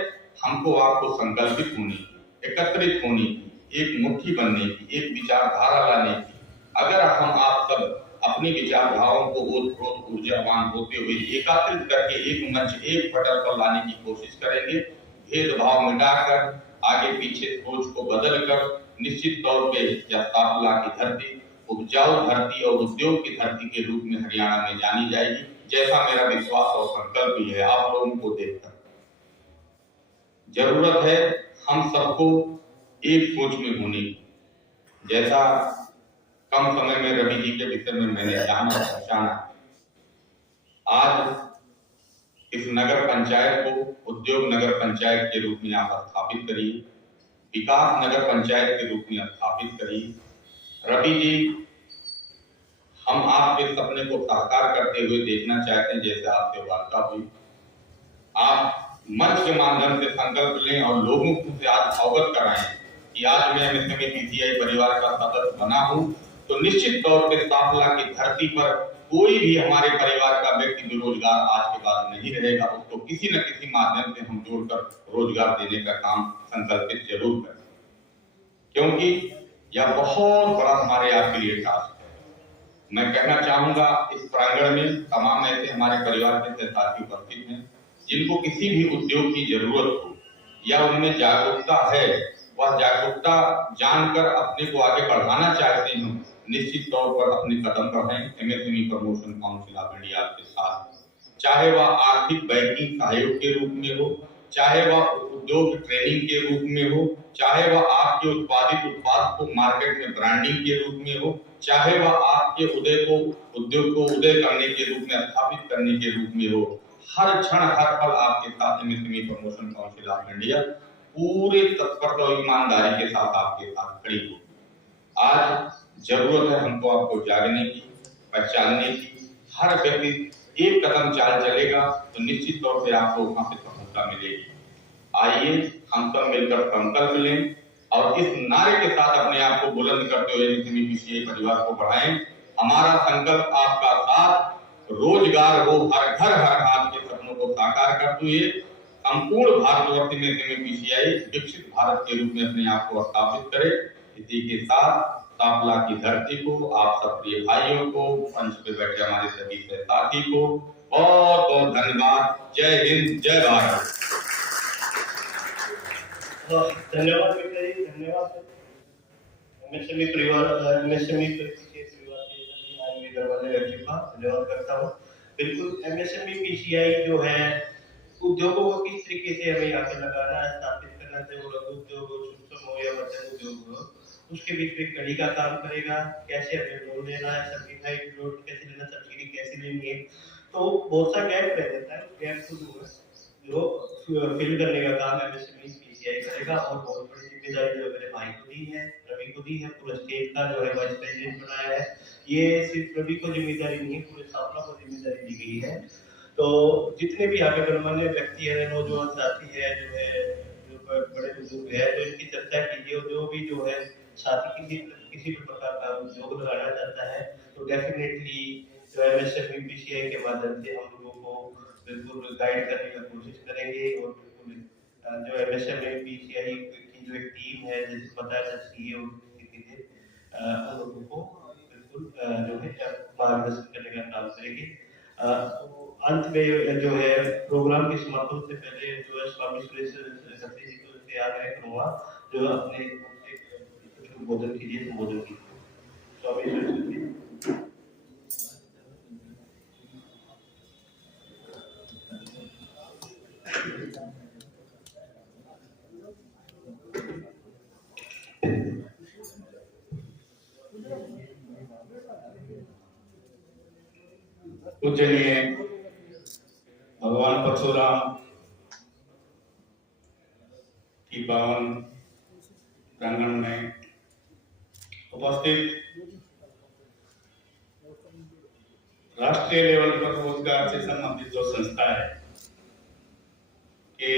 हमको आपको संकल्पित होने की, एकत्रित होने की, एक मुट्ठी बनने की, एक विचारधारा लाने की। अगर हम आप सब अपनी विचारधाराओं को ओतप्रोत ऊर्जावान होते हुए एकत्रित करके एक मंच, एक पटल पर लाने की कोशिश करेंगे, भेदभाव मिटाकर, आगे पीछे सोच को बदलकर, निश्चित तौर पे यह सांपला की धरती उपजाऊ धरती और उद्योग की धरती के रूप में हरियाणा में जानी जाएगी, जैसा मेरा विश्वास और संकल्प भी है आप लोगों को देखकर। जरूरत है हम सबको एक सोच में होने की। जैसा कम समय में रवि जी के विषय में मैंने जाना, आज इस नगर पंचायत को उद्योग नगर पंचायत के रूप में आप स्थापित करिए, विकास नगर पंचायत के रूप में स्थापित करिए। रवि जी, हम आपके सपने को साकार करते हुए देखना चाहते हैं, जैसे आपसे वार्ता हुई। आप मंच के माध्यम से संकल्प लें और लोगों से आज अवगत कराएं कि आज मैं एमएसएमई पीसीआई परिवार का सदस्य बना हूं, तो निश्चित तौर पे सांपला की धरती पर कोई भी हमारे परिवार का व्यक्ति बेरोजगार आज के बाद नहीं रहेगा। उसको किसी न किसी माध्यम से हम जोड़कर रोजगार देने का काम संकल्पित जरूर करें, क्योंकि यह बहुत बड़ा हमारे आपके लिए टास्क है। मैं कहना चाहूंगा इस प्रांगण में तमाम ऐसे हमारे परिवार के साथी उपस्थित हैं जिनको किसी भी उद्योग की जरूरत हो या उनमें जागरूकता है, वह जागरूकता जानकर अपने को आगे बढ़ाना चाहते हैं, निश्चित तौर पर अपने कदम बढ़ाएं। MSME promotion council of India के साथ, चाहे वह आर्थिक बैंकिंग सहयोग के रूप में हो, चाहे वह उद्योग ट्रेनिंग के रूप में हो, चाहे वह आपके उत्पादित उत्पाद को मार्केट में ब्रांडिंग के रूप में हो, चाहे वह आपके उद्योग को उदय करने के रूप में स्थापित करने के रूप में हो, हर क्षण हर पल आपके साथ MSME promotion council of India पूरे तत्परता और ईमानदारी के साथ आपके साथ खड़ी हो। आज जरूरत है हमको आपको जागने की, पहचानने की। हर व्यक्ति एक कदम चाल चलेगा तो निश्चित तौर से आपको वहां पे सफलता मिलेगी। आइए हम सब मिलकर संकल्प लें और इस नारे के साथ अपने आप को बुलंद करते हुए एमएसएमई पीसीआई परिवार को बढ़ाएं। हमारा संकल्प आपका साथ, रोजगार हो हर घर हर हाथ के सपनों को साकार करते हुए संपूर्ण भारतवर्ष में एमएसएमई पीसीआई विकसित भारत के रूप में अपने आप को स्थापित करे। इसी के साथ तापला की धरती को, आप सब प्रिय भाइयों को, मंच पे बैठे हमारे सभी साथी को बहुत बहुत धन्यवाद। जय हिंद, जय भारत। धन्यवाद मित्रा जी, धन्यवाद। एमएसएमई परिवार, एमएसएमई के परिवार के सभी आए हुए दरवाजे व्यक्ति का धन्यवाद करता हूँ। बिल्कुल एमएसएमई पीसीआई जो है उद्योगों को किस तरीके से हमें यहाँ पे लगाना है, स्थापित करना है, वो लघु उद्योग हो, सूक्ष्म हो या मध्यम उद्योग हो, उसके बीच में कड़ी का काम करेगा। कैसे हमें लोन लेना है, सर्टिफाइड लोन कैसे लेना, सब्सिडी कैसे लेनी है, तो बहुत सा गैप रह जाता है। गैप को जो फिल करने का काम एमएसएमई पीसीआई करेगा। और बहुत बड़ी जिम्मेदारी जो मेरे भाई को दी है, रवि को दी है, पूरे स्टेट का जो है वाइस प्रेसिडेंट बनाया है। ये सिर्फ रवि को जिम्मेदारी नहीं है, पूरे सापला को जिम्मेदारी दी गई है। तो जितने भी यहाँ पे गणमान्य व्यक्ति है, नौजवान साथी है, जो है जो बड़े बुजुर्ग है, तो इनकी चर्चा कीजिए। जो भी जो है साथी किसी भी प्रकार का उद्योग लगाना चाहता है तो डेफिनेटली जो एमएसएमई पीसीआई के माध्यम से हम लोगों को बिल्कुल गाइड करने की कोशिश करेंगे। और बिल्कुल जो एमएसएमई पीसीआई की जो एक टीम है, जैसे बताया सीईओ उन लोगों को बिल्कुल जो है मार्गदर्शन करने का काम करेंगे। अंत में जो है प्रोग्राम के समापन से पहले जो है स्वामी सुरेश खत्री जी को से आग्रह करूंगा जो अपने संबोधन कीजिए, संबोधन कीजिए। स्वामी सुरेश खत्री। पूजनीय भगवान परशुराम की पावन प्रांगण में उपस्थित राष्ट्रीय लेवल पर रोजगार से संबंधित जो संस्था है के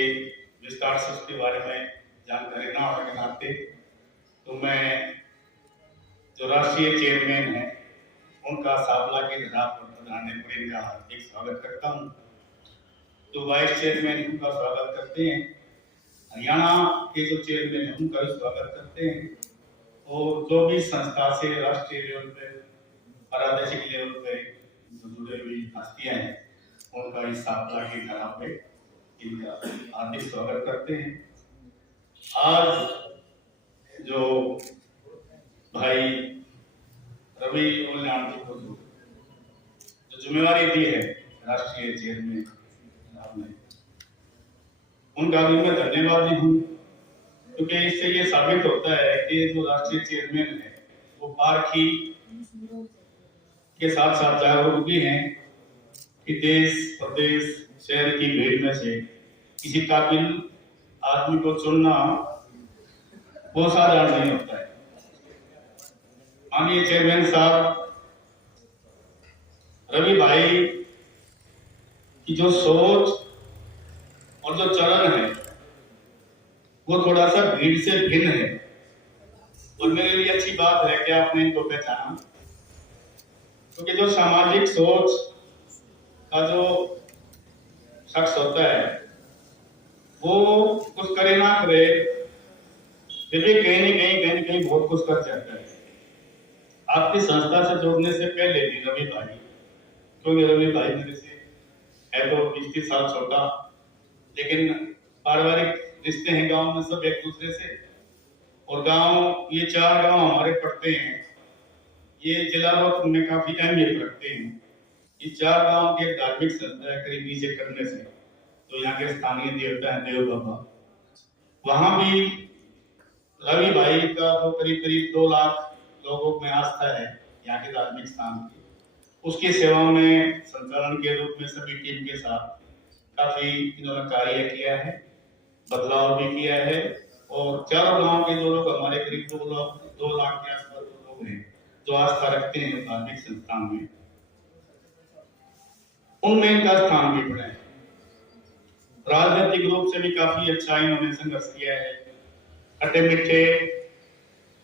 विस्तार से उसके बारे में जानकारी ना होने के नाते तो मैं जो राष्ट्रीय चेयरमैन है उनका सापला के धरा पर प्रधानमंत्री इनका हार्दिक स्वागत करता हूँ। तो वाइस चेयरमैन उनका स्वागत करते हैं, हरियाणा के जो चेयरमैन है उनका भी स्वागत करते हैं, और जो भी संस्था से राष्ट्रीय लेवल पे, प्रादेशिक लेवल पे जो जुड़े हुई हस्तियां हैं उनका इस सापला की धरा पे इनका हार्दिक स्वागत करते हैं। आज जो भाई रवि कल्याण जी को जो जिम्मेवारी दी है राष्ट्रीय चेयरमैन आपने, उनका भी मैं धन्यवादी हूँ, क्योंकि इससे ये साबित होता है कि जो राष्ट्रीय चेयरमैन है वो पारखी के साथ साथ जागरूक भी हैं कि देश प्रदेश शहर की भीड़ में से किसी काबिल आदमी को चुनना वो साधारण नहीं होता है। माननीय चेयरमैन साहब, रवि भाई की जो सोच और जो चलन है वो थोड़ा सा भीड़ से भिन्न है, और मेरे लिए अच्छी बात है कि आपने इनको पहचाना, क्योंकि जो सामाजिक सोच का जो शख्स होता है वो कुछ करे ना करे फिर भी कहीं न कहीं बहुत कुछ कर जाता है। आपकी संस्था से जोड़ने से पहले भी रवि भाई, क्योंकि रवि भाई मेरे से है तो 20 साल छोटा, लेकिन पारिवारिक रिश्ते हैं गांव में सब एक दूसरे से, और गांव ये 4 गांव हमारे पड़ते हैं, ये जिला वक्त में काफी अहमियत रखते हैं। इस 4 गांव के धार्मिक संस्था करीबी से करने से जो यहाँ के स्थानीय देवता हैं देव बाबा, वहां भी रवि भाई का जो करीब करीब 2 लाख लोगों में आस्था है यहाँ के धार्मिक स्थान की, उसकी सेवा में संचालन के रूप में सभी टीम के साथ काफी इन्होंने कार्य किया है, बदलाव भी किया है। और चारों गांव के जो लोग हमारे करीब 2 लाख के आसपास लोग हैं जो आस्था रखते हैं धार्मिक संस्थान में, उनमें इनका स्थान भी बढ़ा है। राजनीतिक रूप से भी काफी अच्छा इन्होंने संघर्ष किया है। खट्टे मीठे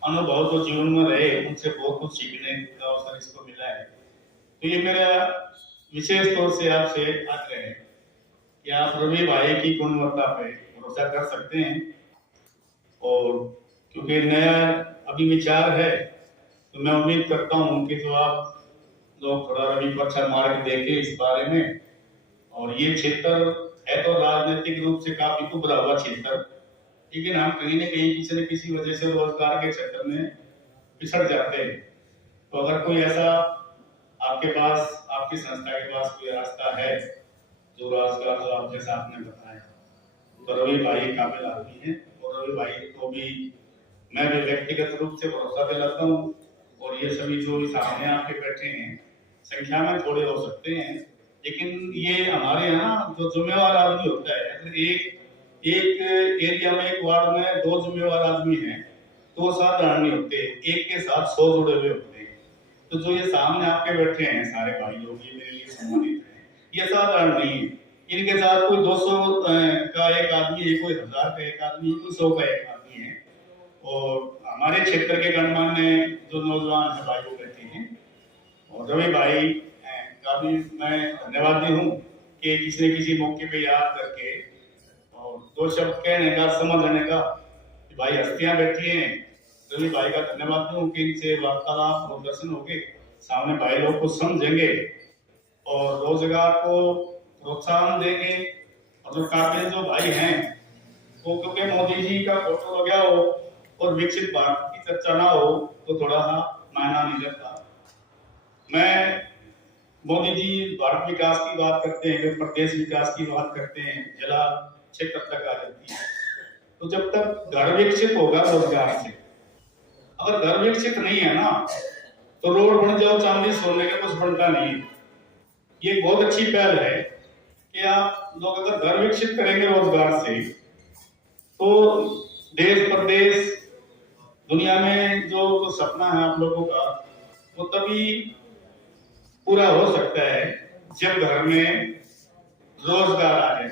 अनुभव जो जीवन में रहे उनसे बहुत कुछ सीखने का अवसर इसको मिला है। तो ये मेरा विशेष तौर से आपसे आग्रह है कि आप रवि भाई की गुणवत्ता पे भरोसा कर सकते हैं। और क्योंकि नया अभी विचार है तो मैं उम्मीद करता हूँ कि जो आप लोग थोड़ा रवि को अच्छा मार्ग देंगे इस बारे में। और ये क्षेत्र है तो राजनीतिक रूप से काफी उभरा हुआ क्षेत्र, लेकिन हम कहीं न कहीं किसी न किसी वजह से रोजगार के क्षेत्र में पिछड़ जाते हैं। तो अगर कोई ऐसा आपके पास, आपकी संस्था के पास कोई रास्ता है जो रोजगार जो आप जैसा आपने बताया, तो रवि भाई काबिल आदमी है। और रवि भाई को भी मैं भी व्यक्तिगत रूप से भरोसा दिलाता हूँ। और ये सभी जो सामने आपके बैठे हैं संख्या में थोड़े हो सकते हैं, लेकिन ये हमारे यहाँ जो जिम्मेवार आदमी होता है, अगर एक एरिया में, एक वार्ड में 2 जिम्मेवार आदमी हैं तो वो साधारण नहीं होते, एक के साथ 100 जुड़े हुए होते हैं। तो जो ये सामने आपके बैठे हैं सारे भाई लोग, ये मेरे लिए सम्मानित है, ये साधारण नहीं है। इनके साथ कोई 200 का एक आदमी है, कोई 1000 का एक आदमी है, कोई 100 का एक आदमी है। और हमारे क्षेत्र के गणमान्य जो नौजवान है भाई वो बैठे हैं। और रवि भाई का भी मैं धन्यवादी हूँ कि किसी न किसी मौके पे याद करके और 2 शब्द कहने का, समझने का, कि भाई हस्तियां बैठी हैं। रवि भाई का धन्यवाद हूँ कि इनसे वार्तालाप और दर्शन होके सामने भाई लोग को समझेंगे और रोजगार को प्रोत्साहन देंगे। और जो काबिल जो भाई हैं वो, क्योंकि मोदी जी का फोटो हो गया हो और विकसित भारत की चर्चा ना हो तो थोड़ा सा मायना नहीं लगता। मैं मोदी जी भारत विकास की बात करते हैं, प्रदेश विकास की बात करते हैं, जिला क्षेत्र तक आ जाती है। तो जब तक घर विकसित होगा रोजगार से, अगर घर विकसित नहीं है ना तो रोड बन जाओ चांदी सोने का कुछ बनता नहीं है। ये बहुत अच्छी पहल है कि आप लोग अगर घर विकसित करेंगे रोजगार से तो देश प्रदेश दुनिया में जो सपना है आप लोगों का वो तभी पूरा हो सकता है जब घर में रोजगार आ जाए।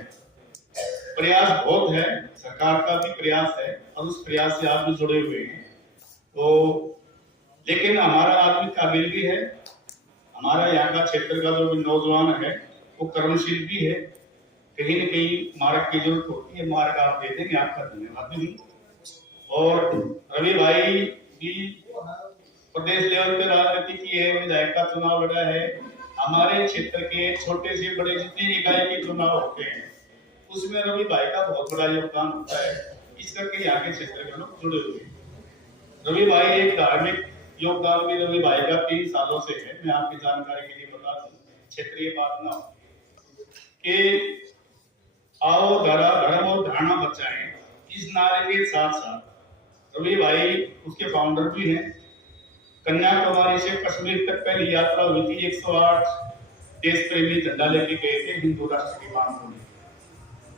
प्रयास बहुत है, सरकार का भी प्रयास है और उस प्रयास से आप भी जुड़े हुए हैं। तो लेकिन हमारा आदमी काबिल भी है, हमारा यहाँ का क्षेत्र का जो भी नौजवान है वो कर्मशील भी है। कहीं न कहीं मार्ग की जरूरत होती है, मार्ग आप दे देंगे, आपका धन्यवाद भी। और रवि भाई भी प्रदेश लेवल पे राजनीति की है, विधायक का चुनाव लड़ा है। हमारे क्षेत्र के छोटे से बड़े जितने इकाई के चुनाव होते हैं उसमें रवि भाई का बहुत बड़ा योगदान होता है, इस करके यहाँ के क्षेत्र के लोग जुड़े हुए हैं। रवि भाई एक धार्मिक योगदान भी रवि भाई का 3 सालों से है। मैं आपकी जानकारी के लिए बता दूं, क्षेत्रीय बात ना हो कि आओ धर्म और धारणा बचाएं, इस नारे के साथ साथ रवि भाई उसके फाउंडर भी हैं। कन्याकुमारी से कश्मीर तक पहली यात्रा हुई थी, 108 देश प्रेमी झंडा लेके गए थे हिंदू राष्ट्र की मांग में।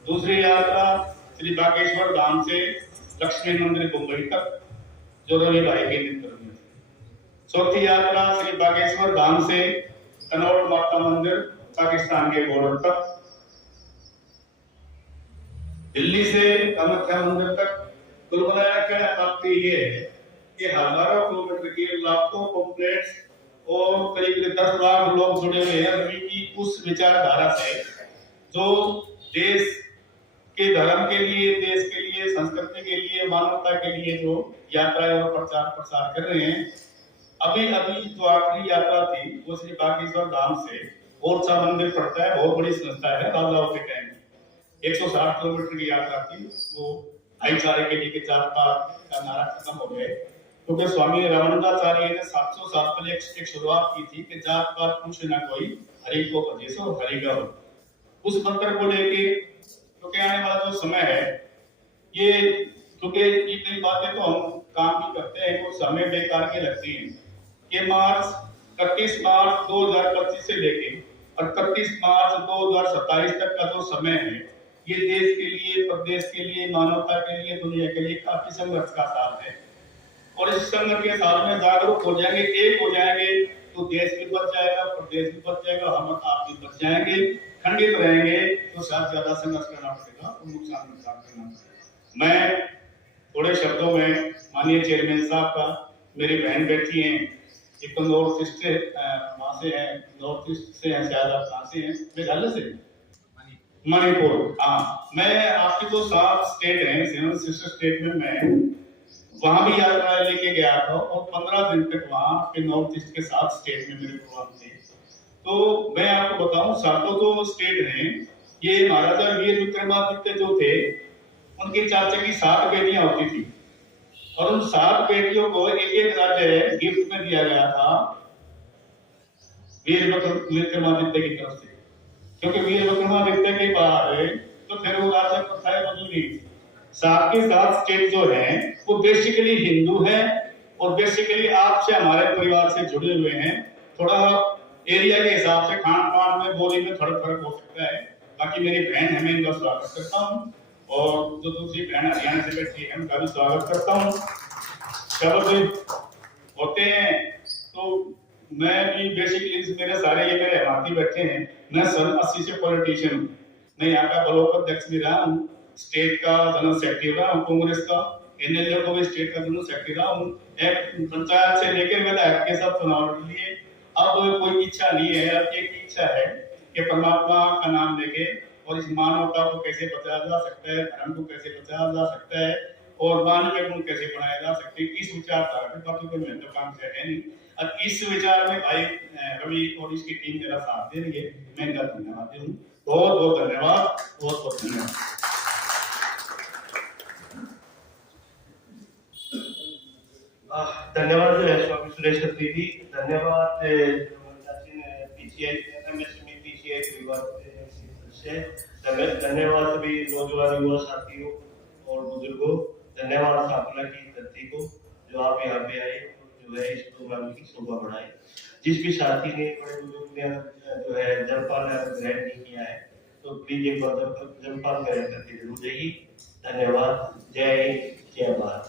दूसरी यात्रा श्री बागेश्वर धाम से लक्ष्मी मंदिर मुंबई तक जो रवि भाई के नेतृत्व में। चौथी यात्रा श्री बागेश्वर धाम से कनौट माता मंदिर पाकिस्तान के बॉर्डर तक। दिल्ली से कामाख्या मंदिर तक। कुल मिलाकर कहना तात्पर्य ये है कि हजारों किलोमीटर के लाखों कॉम्प्लेक्स और करीब 10 लाख लोग जुड़े हुए हैं रवि की उस विचारधारा से जो देश के धर्म के लिए, देश के लिए, संस्कृति के लिए, मानवता के लिए जो यात्राएं और प्रचार प्रसार कर रहे हैं। अभी जो आखिरी यात्रा थी वो श्री बागेश्वर धाम से ओरछा मंदिर पड़ता है, बहुत बड़ी संस्था है, राजाओं के टाइम 160 किलोमीटर की यात्रा थी। वो भाईचारे के लिए जात पात का नारा खत्म हो गए, क्योंकि स्वामी रामानंदाचार्य ने 700 साल पहले एक शुरुआत की थी कि जात पात पूछे ना कोई, हरि को भजे सो हरि का हो। उस मंत्र को लेके क्योंकि आने वाला जो समय है ये, क्योंकि ये कई बातें तो हम काम भी करते हैं कुछ समय बेकार के लगती हैं कि मार्च 31 मार्च 2025 से लेके और 31 मार्च 2027 तक का जो समय है ये देश के लिए, प्रदेश के लिए, मानवता के लिए, दुनिया के लिए काफी संघर्ष का साल है। और इस संघर्ष के साल में जागरूक हो जाएंगे, एक हो जाएंगे तो देश भी बच जाएगा, प्रदेश भी बच जाएगा, हम आप भी बच जाएंगे। खंडित रहेंगे तो शायद ज्यादा संघर्ष करना पड़ेगा और नुकसान करना पड़ेगा। मैं थोड़े शब्दों में माननीय चेयरमैन साहब का, मेरी बहन बैठी हैं, एक तो नॉर्थ ईस्ट से वहां से है, नॉर्थ ईस्ट से हैं, शायद आप कहाँ से हैं? मेघालय से, मणिपुर। हाँ, मैं आपकी जो 7 स्टेट हैं, 7 सिस्टर स्टेट में मैं वहां भी यात्रा लेके गया था और 15 दिन तक वहां के नॉर्थ ईस्ट के 7 स्टेट में मेरे प्रोग्राम थे। तो मैं आपको बताऊं, सातों जो स्टेट हैं ये महाराजा वीर विक्रमादित्य जो थे उनके चाचा की 7 बेटियां होती थी और उन 7 बेटियों को एक राज्य गिफ्ट में दिया गया था वीर विक्रमादित्य की तरफ से, क्योंकि वीर विक्रमादित्य के बाद तो फिर वो राज्य प्रथाएं बदल गई। 7 के 7 स्टेट जो हैं वो बेसिकली हिंदू हैं और बेसिकली आपसे, हमारे परिवार से जुड़े हुए हैं। थोड़ा एरिया के हिसाब से खान पान में, बोली में थोड़ा फर्क हो सकता है। बाकी मेरी बहन है, मैं इनका स्वागत करता हूँ और जो दूसरी बहन हरियाणा से बैठी है उनका भी स्वागत करता हूँ। शब्द होते हैं तो मैं भी बेसिकली, मेरे सारे ये मेरे हमारे बैठे हैं, मैं सन 80 से पॉलिटिशियन हूँ। मैं यहाँ का ब्लॉक अध्यक्ष भी रहा हूँ, स्टेट का जनरल सेक्रेटरी रहा हूँ, कांग्रेस का एनएलए को भी स्टेट का जनरल सेक्रेटरी रहा हूँ। एक पंचायत से लेकर विधायक के सब चुनाव लिए अब कोई इच्छा नहीं है, अब एक इच्छा है कि परमात्मा का नाम लेके और इस मानवता को कैसे बचाया जा सकता है, धर्म को कैसे बचाया जा सकता है और मानवीय गुण कैसे बनाया जा सकते हैं, इस विचारधारा में बाकी कोई महत्वाकांक्षा है नहीं। अब इस विचार में भाई रवि और इसकी टीम मेरा साथ दे रही है, मैं इनका धन्यवाद दूं। बहुत बहुत धन्यवाद, बहुत बहुत धन्यवाद। धन्यवाद स्वामी सुरेश जी, धन्यवाद धन्यवाद सभी नौजवान युवा साथियों और बुजुर्गों, धन्यवाद सांपला की धरती को जो आप यहाँ पे आए, जो है इस प्रोग्राम की शोभा बढ़ाए। जिस भी साथी ने, बड़े बुजुर्ग ने जो है जलपान ग्रहण नहीं किया है तो प्लीज एक बार जलपान ग्रहण करके जरूर जाइए। धन्यवाद। जय हिंद, जय भारत।